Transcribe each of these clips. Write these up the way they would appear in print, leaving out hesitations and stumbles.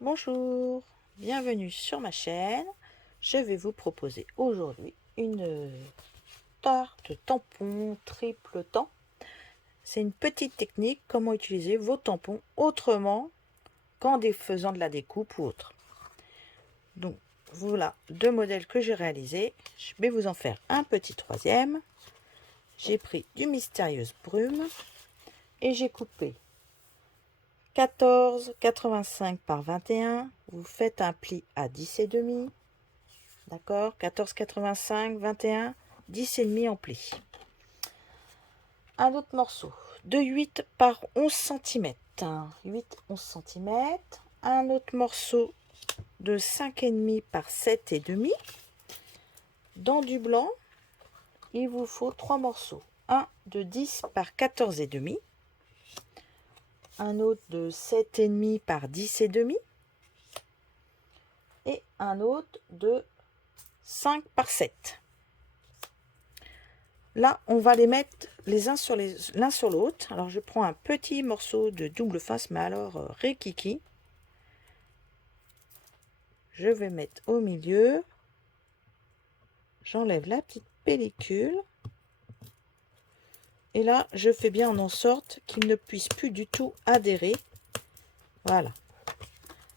Bonjour, bienvenue sur ma chaîne. Je vais vous proposer aujourd'hui une tarte tampon triple temps. C'est une petite technique, comment utiliser vos tampons autrement qu'en faisant de la découpe ou autre. Donc voilà deux modèles que j'ai réalisés. Je vais vous en faire un petit troisième. J'ai pris du Mystérieuse Brume et j'ai coupé 14,85 par 21. Vous faites un pli à 10,5. D'accord, 14,85, 21, 10,5 en pli. Un autre morceau de 8 par 11 cm. 8, 11 cm. Un autre morceau de 5,5 par 7,5. Dans du blanc, il vous faut 3 morceaux. Un de 10 par 14,5. Un autre de 7,5 par 10,5. Et un autre de 5 par 7. Là, on va les mettre les uns sur l'un sur l'autre. Alors, je prends un petit morceau de double face, mais alors rikiki. Je vais mettre au milieu. J'enlève la petite pellicule. Et là, je fais bien en sorte qu'il ne puisse plus du tout adhérer. Voilà.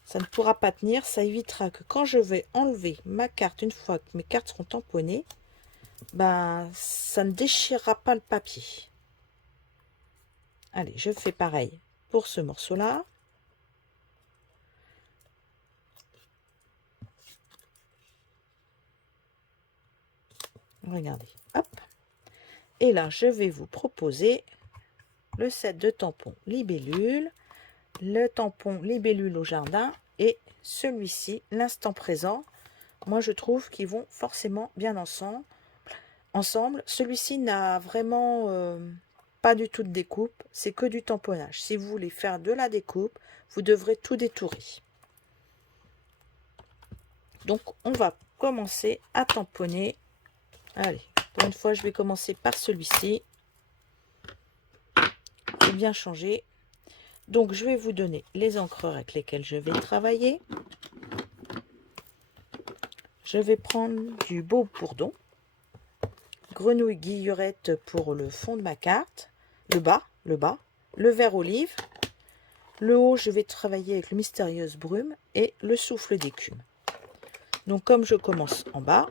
Ça ne pourra pas tenir. Ça évitera que quand je vais enlever ma carte, une fois que mes cartes seront tamponnées, ben, ça ne déchirera pas le papier. Allez, je fais pareil pour ce morceau-là. Regardez, hop. Et là, je vais vous proposer le set de tampons libellule, le tampon libellule au jardin et celui-ci, l'instant présent. Moi, je trouve qu'ils vont forcément bien ensemble. Celui-ci n'a vraiment pas du tout de découpe, c'est que du tamponnage. Si vous voulez faire de la découpe, vous devrez tout détourer. Donc, on va commencer à tamponner. Allez, pour une fois, je vais commencer par celui-ci. C'est bien changé. Donc, je vais vous donner les encreurs avec lesquels je vais travailler. Je vais prendre du Beau Bourdon, Grenouille Guillerette pour le fond de ma carte, le bas, le vert olive. Le haut, je vais travailler avec le Mystérieuse Brume et le Souffle d'écume. Donc, comme je commence en bas,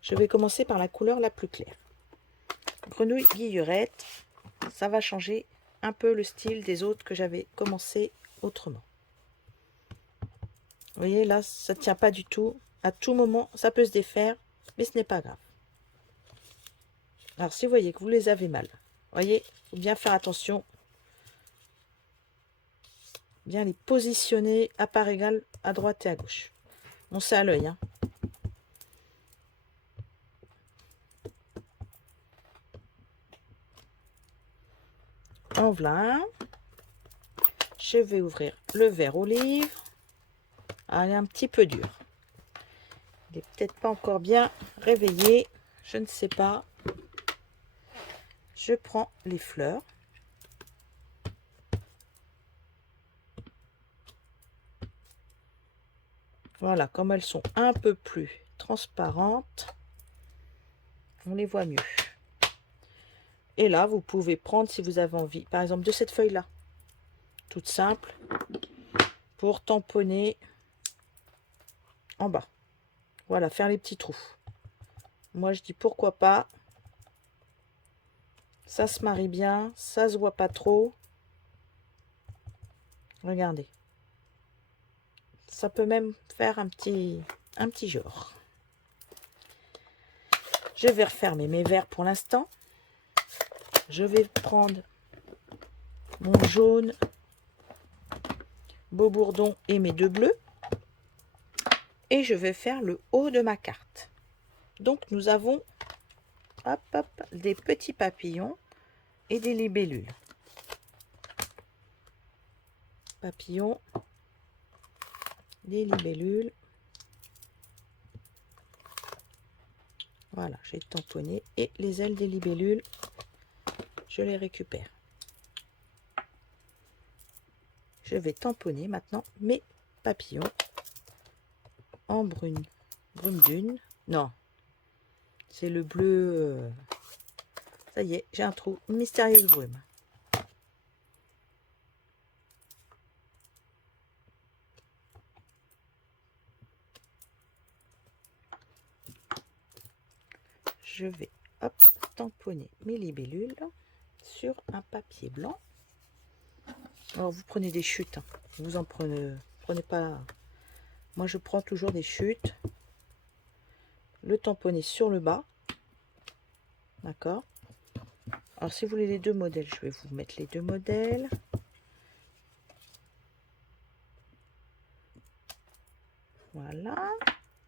je vais commencer par la couleur la plus claire. Grenouille Guillerette, ça va changer un peu le style des autres que j'avais commencé autrement. Vous voyez, là, ça ne tient pas du tout. À tout moment, ça peut se défaire, mais ce n'est pas grave. Alors, si vous voyez que vous les avez mal, vous voyez, il faut bien faire attention. Bien les positionner à part égale à droite et à gauche. Bon, c'est à l'œil, hein. En voilà. Je vais ouvrir le vert olive. Ah, il est un petit peu dur. Il n'est peut-être pas encore bien réveillé. Je ne sais pas. Je prends les fleurs. Voilà, comme elles sont un peu plus transparentes, on les voit mieux. Et là, vous pouvez prendre, si vous avez envie, par exemple, de cette feuille-là, toute simple, pour tamponner en bas. Voilà, faire les petits trous. Moi, je dis pourquoi pas. Ça se marie bien, ça se voit pas trop. Regardez. Ça peut même faire un petit genre. Je vais refermer mes verres pour l'instant. Je vais prendre mon jaune, Beau Bourdon et mes deux bleus. Et je vais faire le haut de ma carte. Donc, nous avons hop, hop, des petits papillons et des libellules. Papillons, des libellules. Voilà, j'ai tamponné. Et les ailes des libellules, je les récupère. Je vais tamponner maintenant mes papillon en brume dune. Non, c'est le bleu. Ça y est, j'ai un trou. Mystérieuse brume. Je vais hop tamponner mes libellules sur un papier blanc. Alors vous prenez des chutes, hein. Vous en prenez pas. Moi je prends toujours des chutes. Le tamponner sur le bas. D'accord. Alors si vous voulez les deux modèles, je vais vous mettre les deux modèles. Voilà.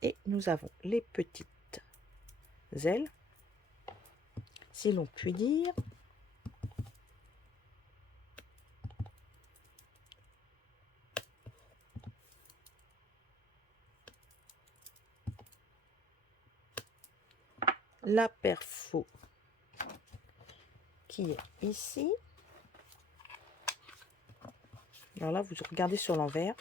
Et nous avons les petites ailes, si l'on peut dire. La perfo qui est ici. Alors là, vous regardez sur l'envers.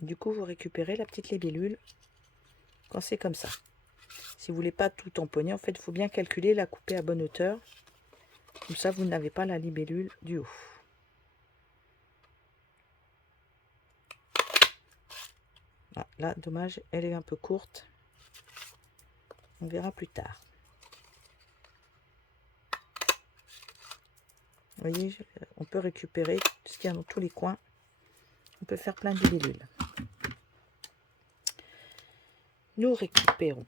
Du coup, vous récupérez la petite libellule quand c'est comme ça. Si vous voulez pas tout tamponner, en fait, il faut bien calculer, la couper à bonne hauteur. Comme ça, vous n'avez pas la libellule du haut. Ah, là, dommage, elle est un peu courte. On verra plus tard. Vous voyez, on peut récupérer ce qu'il y a dans tous les coins. On peut faire plein de libellules. Nous récupérons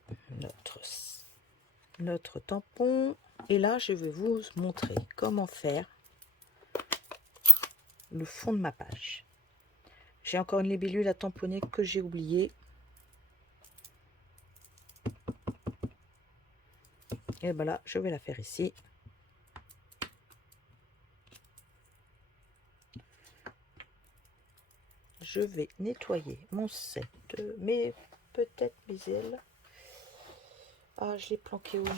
notre tampon. Et là, je vais vous montrer comment faire le fond de ma page. J'ai encore une libellule à tamponner que j'ai oublié. Et ben là, je vais la faire ici. Je vais nettoyer mon set, mais peut-être mes ailes. Ah, je l'ai planqué où mon...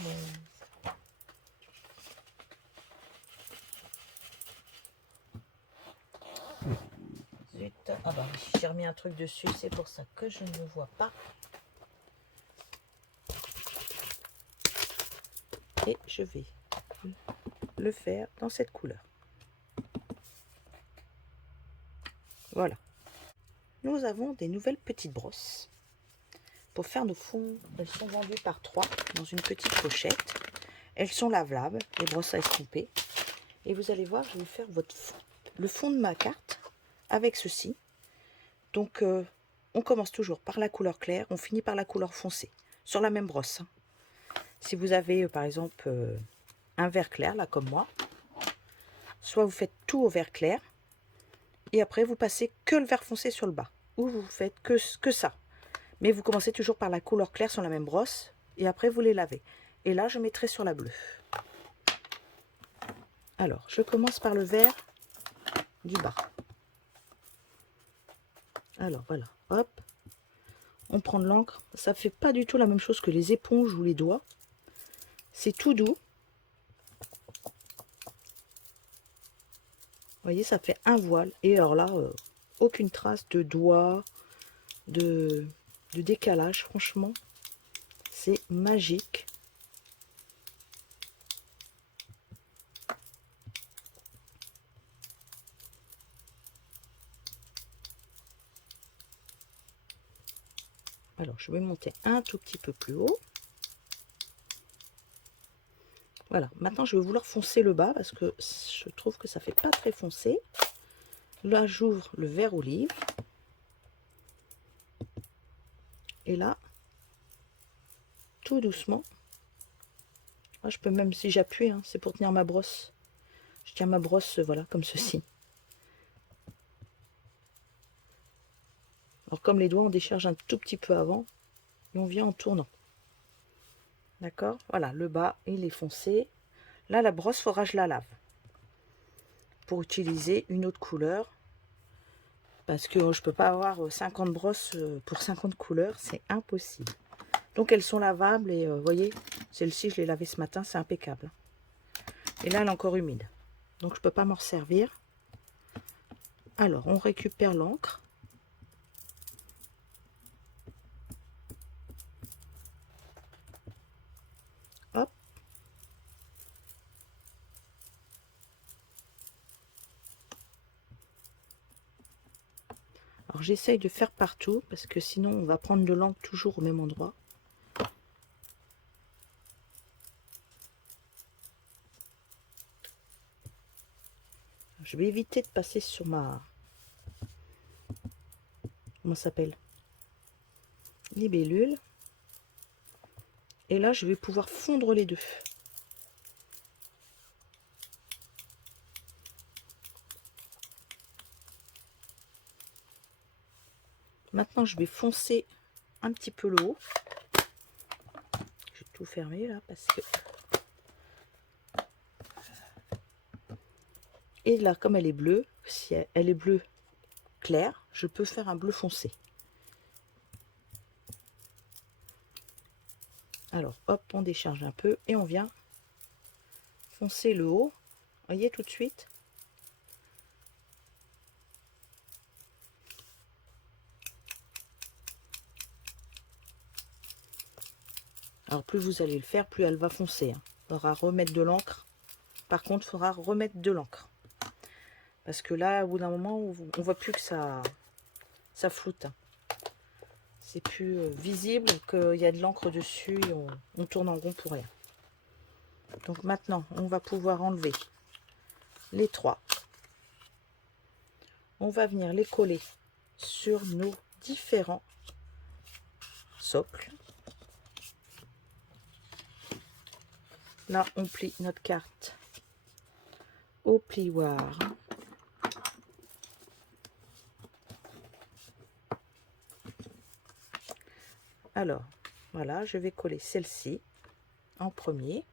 Zut. Ah bah oui, j'ai remis un truc dessus, c'est pour ça que je ne le vois pas. Et je vais le faire dans cette couleur. Voilà. Nous avons des nouvelles petites brosses. Pour faire nos fonds, elles sont vendues par 3 dans une petite pochette. Elles sont lavables, les brosses à estomper. Et vous allez voir, je vais faire le fond de ma carte avec ceci. Donc, on commence toujours par la couleur claire, on finit par la couleur foncée, sur la même brosse. Si vous avez, par exemple, un vert clair, là, comme moi, soit vous faites tout au vert clair, et après, vous passez que le vert foncé sur le bas, ou vous faites que ça. Mais vous commencez toujours par la couleur claire sur la même brosse, et après, vous les lavez. Et là, je mettrai sur la bleue. Alors, je commence par le vert du bas. Alors, voilà, hop. On prend de l'encre. Ça fait pas du tout la même chose que les éponges ou les doigts. C'est tout doux. Vous voyez, ça fait un voile. Et alors là, aucune trace de doigt, de décalage. Franchement, c'est magique. Alors, je vais monter un tout petit peu plus haut. Voilà, maintenant je vais vouloir foncer le bas parce que je trouve que ça fait pas très foncé. Là, j'ouvre le vert olive. Et là, tout doucement, là, je peux même, si j'appuie, hein, c'est pour tenir ma brosse. Je tiens ma brosse, voilà, comme ceci. Alors, comme les doigts, on décharge un tout petit peu avant et on vient en tournant. D'accord? Voilà, le bas, il est foncé. Là, la brosse, il faudra que je la lave pour utiliser une autre couleur. Parce que je peux pas avoir 50 brosses pour 50 couleurs, c'est impossible. Donc elles sont lavables et vous voyez, celle-ci je l'ai lavée ce matin, c'est impeccable. Et là elle est encore humide, donc je peux pas m'en servir. Alors on récupère l'encre. Hop. Alors j'essaye de faire partout parce que sinon on va prendre de l'encre toujours au même endroit. Je vais éviter de passer sur ma... Comment ça s'appelle? Libellule. Et là je vais pouvoir fondre les deux. Maintenant je vais foncer un petit peu le haut. Je vais tout fermer là parce que... Et là, comme elle est bleue, si elle est bleue claire, je peux faire un bleu foncé. Alors, hop, on décharge un peu et on vient foncer le haut. Vous voyez tout de suite. Alors, plus vous allez le faire, plus elle va foncer. Il faudra remettre de l'encre. Par contre, il faudra remettre de l'encre. Parce que là, au bout d'un moment, on voit plus que ça floute. C'est plus visible qu'il y a de l'encre dessus et on tourne en rond pour rien. Donc maintenant, on va pouvoir enlever les trois. On va venir les coller sur nos différents socles. Là, on plie notre carte au plioir. Alors, voilà, je vais coller celle-ci en premier.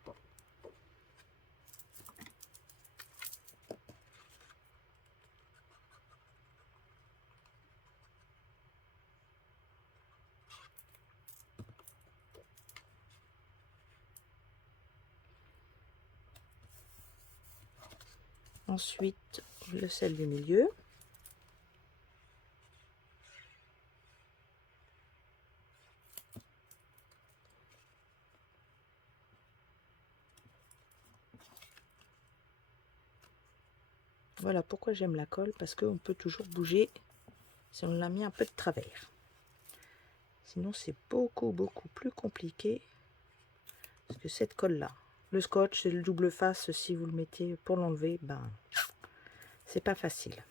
Ensuite, le celle du milieu. Voilà pourquoi j'aime la colle, parce qu'on peut toujours bouger si on l'a mis un peu de travers. Sinon, c'est beaucoup plus compliqué. Parce que cette colle-là, le scotch, c'est le double face, si vous le mettez pour l'enlever, ben, c'est pas facile.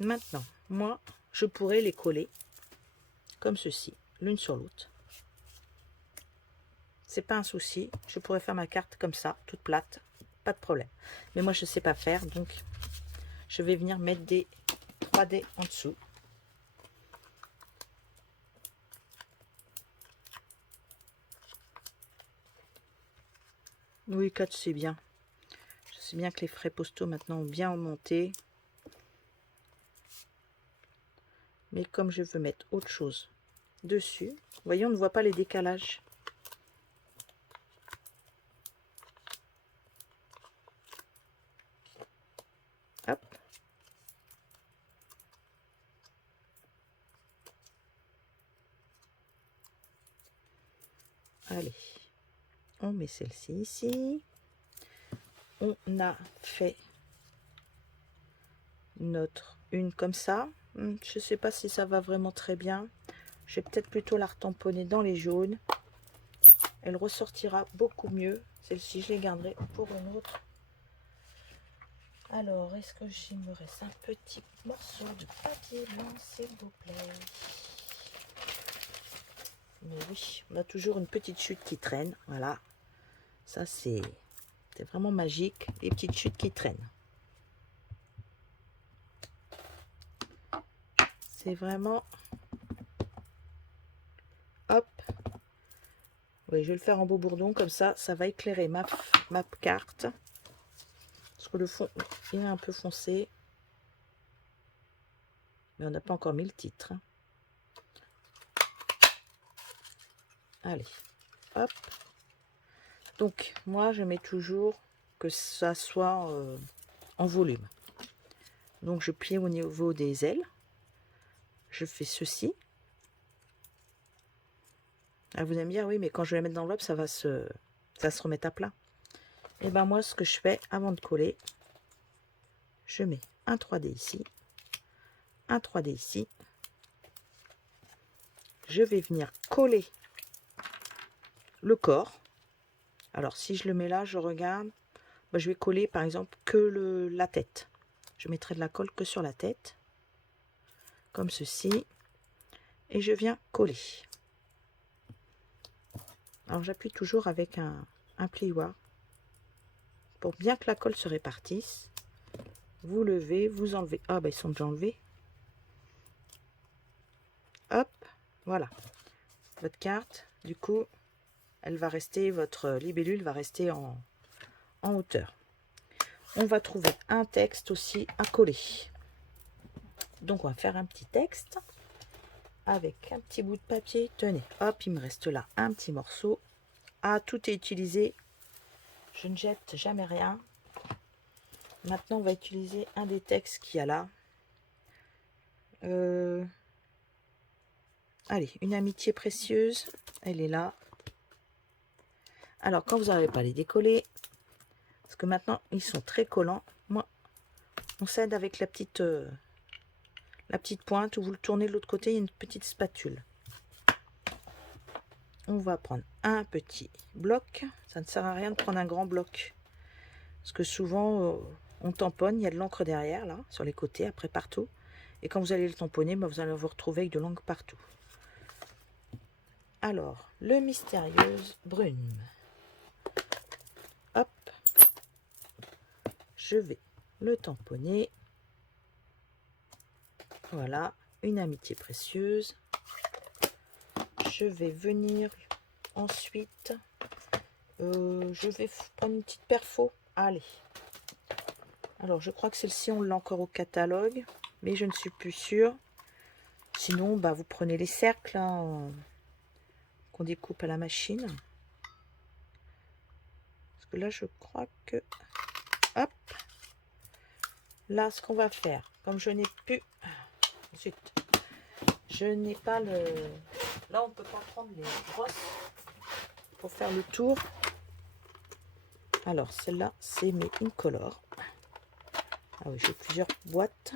Maintenant, moi, je pourrais les coller comme ceci, l'une sur l'autre. C'est pas un souci, je pourrais faire ma carte comme ça, toute plate, pas de problème. Mais moi, je sais pas faire, donc je vais venir mettre des 3D en dessous. Oui, 4, c'est bien. Je sais bien que les frais postaux maintenant ont bien augmenté. Mais comme je veux mettre autre chose dessus, vous voyez, on ne voit pas les décalages. Hop. Allez, on met celle-ci ici. On a fait notre une comme ça. Je sais pas si ça va vraiment très bien. Je vais peut-être plutôt la retamponner dans les jaunes. Elle ressortira beaucoup mieux. Celle-ci, je les garderai pour une autre. Alors, est-ce que il me reste un petit morceau de papier blanc, s'il vous plaît? Mais oui, on a toujours une petite chute qui traîne. Voilà. Ça, c'est vraiment magique. Les petites chutes qui traînent. C'est vraiment... Hop. Oui, je vais le faire en beau bourdon. Comme ça, ça va éclairer ma carte. Parce que le fond, il est un peu foncé. Mais on n'a pas encore mis le titre. Hein. Allez, hop. Donc, moi, je mets toujours que ça soit en volume. Donc, je plie au niveau des ailes. Je fais ceci. Ah, vous allez me dire, oui, mais quand je vais la mettre dans l'enveloppe, ça va se remettre à plat. Et ben moi, ce que je fais avant de coller, je mets un 3D ici, un 3D ici. Je vais venir coller le corps. Alors, si je le mets là, je regarde. Ben, je vais coller, par exemple, que la tête. Je mettrai de la colle que sur la tête, comme ceci. Et je viens coller. Alors, j'appuie toujours avec un plioir pour bien que la colle se répartisse. Vous levez, vous enlevez. Ah, ben, ils sont déjà enlevés. Hop, voilà. Votre carte, du coup, elle va rester, votre libellule va rester en hauteur. On va trouver un texte aussi à coller. Donc, on va faire un petit texte avec un petit bout de papier. Tenez, hop, il me reste là un petit morceau. Ah, tout est utilisé. Je ne jette jamais rien. Maintenant, on va utiliser un des textes qu'il y a là. Allez, une amitié précieuse. Elle est là. Alors, quand vous n'arrivez pas à les décoller, parce que maintenant, ils sont très collants. Moi, on s'aide avec la petite pointe où vous le tournez de l'autre côté, il y a une petite spatule. On va prendre un petit bloc. Ça ne sert à rien de prendre un grand bloc. Parce que souvent, on tamponne, il y a de l'encre derrière, là, sur les côtés, après partout. Et quand vous allez le tamponner, bah, vous allez vous retrouver avec de l'encre partout. Alors, le mystérieuse brume. Hop. Je vais le tamponner. Voilà, une amitié précieuse. Je vais venir ensuite. Je vais prendre une petite perfo. Allez. Alors, je crois que celle-ci, on l'a encore au catalogue. Mais je ne suis plus sûre. Sinon, bah, vous prenez les cercles hein, qu'on découpe à la machine. Parce que là, je crois que... Hop. Là, ce qu'on va faire, comme je n'ai plus... Zut. Je n'ai pas le... Là, on ne peut pas prendre les brosses pour faire le tour. Alors, celle-là, c'est mes Incolor. Ah oui, j'ai plusieurs boîtes.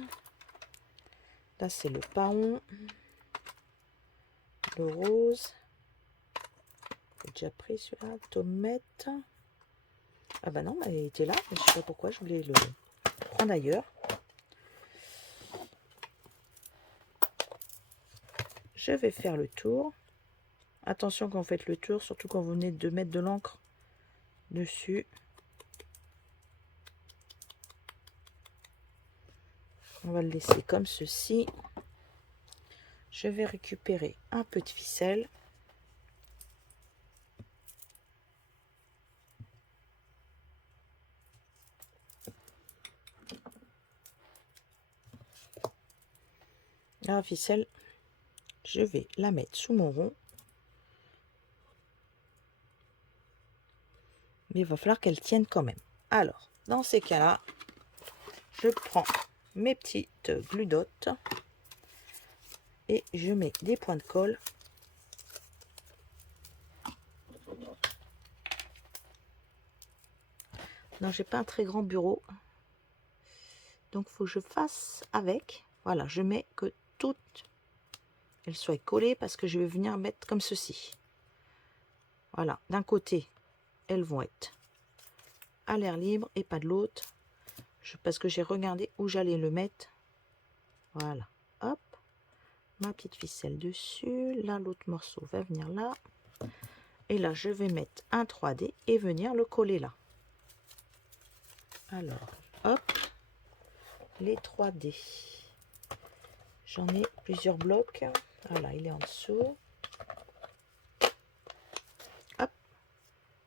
Là, c'est le paon. Le rose. J'ai déjà pris celui-là. Tomate. Ah bah non, elle était là. Mais je sais pas pourquoi, je voulais le prendre ailleurs. Je vais faire le tour. Attention quand vous faites le tour, surtout quand vous venez de mettre de l'encre dessus. On va le laisser comme ceci. Je vais récupérer un peu de ficelle. La ficelle, je vais la mettre sous mon rond. Mais il va falloir qu'elle tienne quand même. Alors, dans ces cas-là, je prends mes petites gludottes et je mets des points de colle. Non, j'ai pas un très grand bureau. Donc, il faut que je fasse avec. Voilà, je mets que toutes elles soient collées parce que je vais venir mettre comme ceci. Voilà, d'un côté, elles vont être à l'air libre et pas de l'autre. Parce que j'ai regardé où j'allais le mettre. Voilà, hop. Ma petite ficelle dessus. Là, l'autre morceau va venir là. Et là, je vais mettre un 3D et venir le coller là. Alors, hop. Les 3D. J'en ai plusieurs blocs. Voilà, il est en dessous. Hop.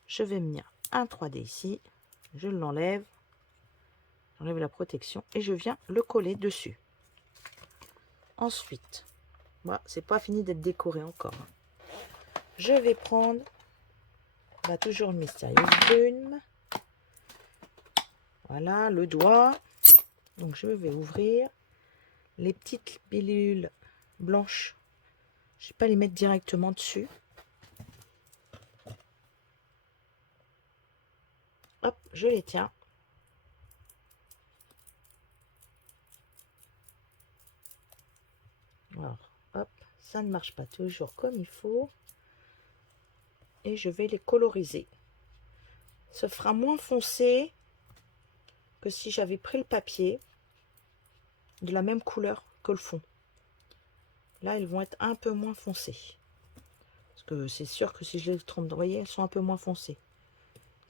Je vais venir un 3D ici. Je l'enlève. J'enlève la protection et je viens le coller dessus. Ensuite, moi, c'est pas fini d'être décoré encore. Je vais prendre toujours le Mysterious Brume. Voilà, le doigt. Donc, je vais ouvrir les petites pilules blanches. Je ne vais pas les mettre directement dessus. Hop, je les tiens. Alors, hop, ça ne marche pas toujours comme il faut. Et je vais les coloriser. Ça fera moins foncé que si j'avais pris le papier de la même couleur que le fond. Là, elles vont être un peu moins foncées. Parce que c'est sûr que si je les trompe, vous voyez, elles sont un peu moins foncées.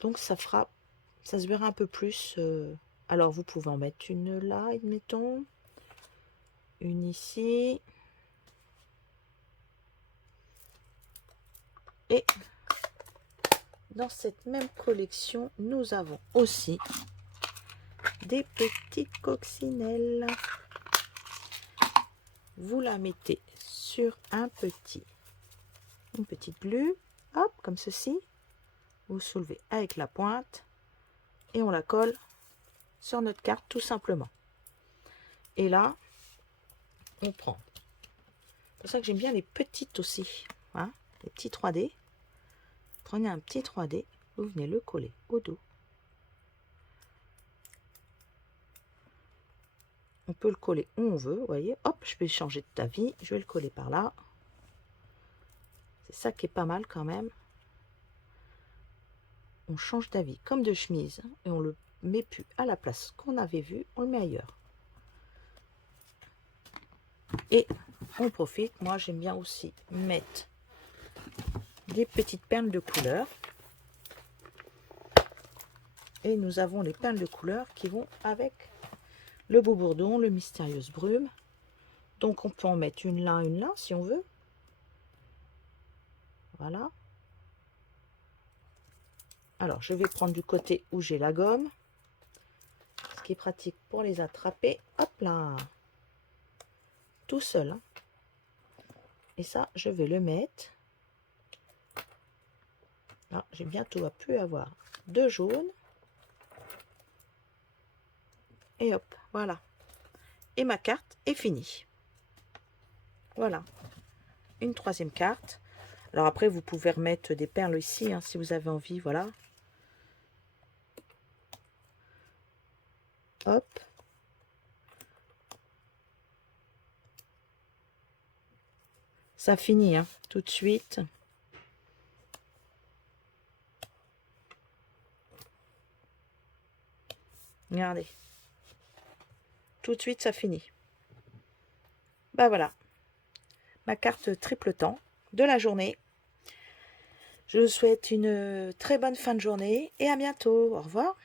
Donc, ça se verra un peu plus. Alors, vous pouvez en mettre une là, admettons. Une ici. Et dans cette même collection, nous avons aussi des petites coccinelles. Vous la mettez sur une petite glu, hop, comme ceci. Vous soulevez avec la pointe et on la colle sur notre carte tout simplement. Et là, on prend. C'est pour ça que j'aime bien les petites aussi, hein, les petits 3D. Prenez un petit 3D, vous venez le coller au dos. On peut le coller où on veut, vous voyez. Hop, je vais changer de d'avis, je vais le coller par là. C'est ça qui est pas mal quand même. On change d'avis comme de chemise et on le met plus à la place qu'on avait vu, on le met ailleurs. Et on profite, moi j'aime bien aussi mettre des petites perles de couleur. Et nous avons les perles de couleur qui vont avec le beau bourdon, le Mysterious Brume. Donc on peut en mettre une là si on veut. Voilà. Alors je vais prendre du côté où j'ai la gomme. Ce qui est pratique pour les attraper. Hop là. Tout seul. Hein. Et ça, je vais le mettre. Là, j'ai bientôt à plus avoir de jaune. Et hop, voilà. Et ma carte est finie. Voilà. Une troisième carte. Alors après, vous pouvez remettre des perles ici, hein, si vous avez envie, voilà. Hop. Ça finit, hein, tout de suite. Regardez. Tout de suite, ça finit. Bah voilà. Ma carte triple temps de la journée. Je vous souhaite une très bonne fin de journée et à bientôt. Au revoir.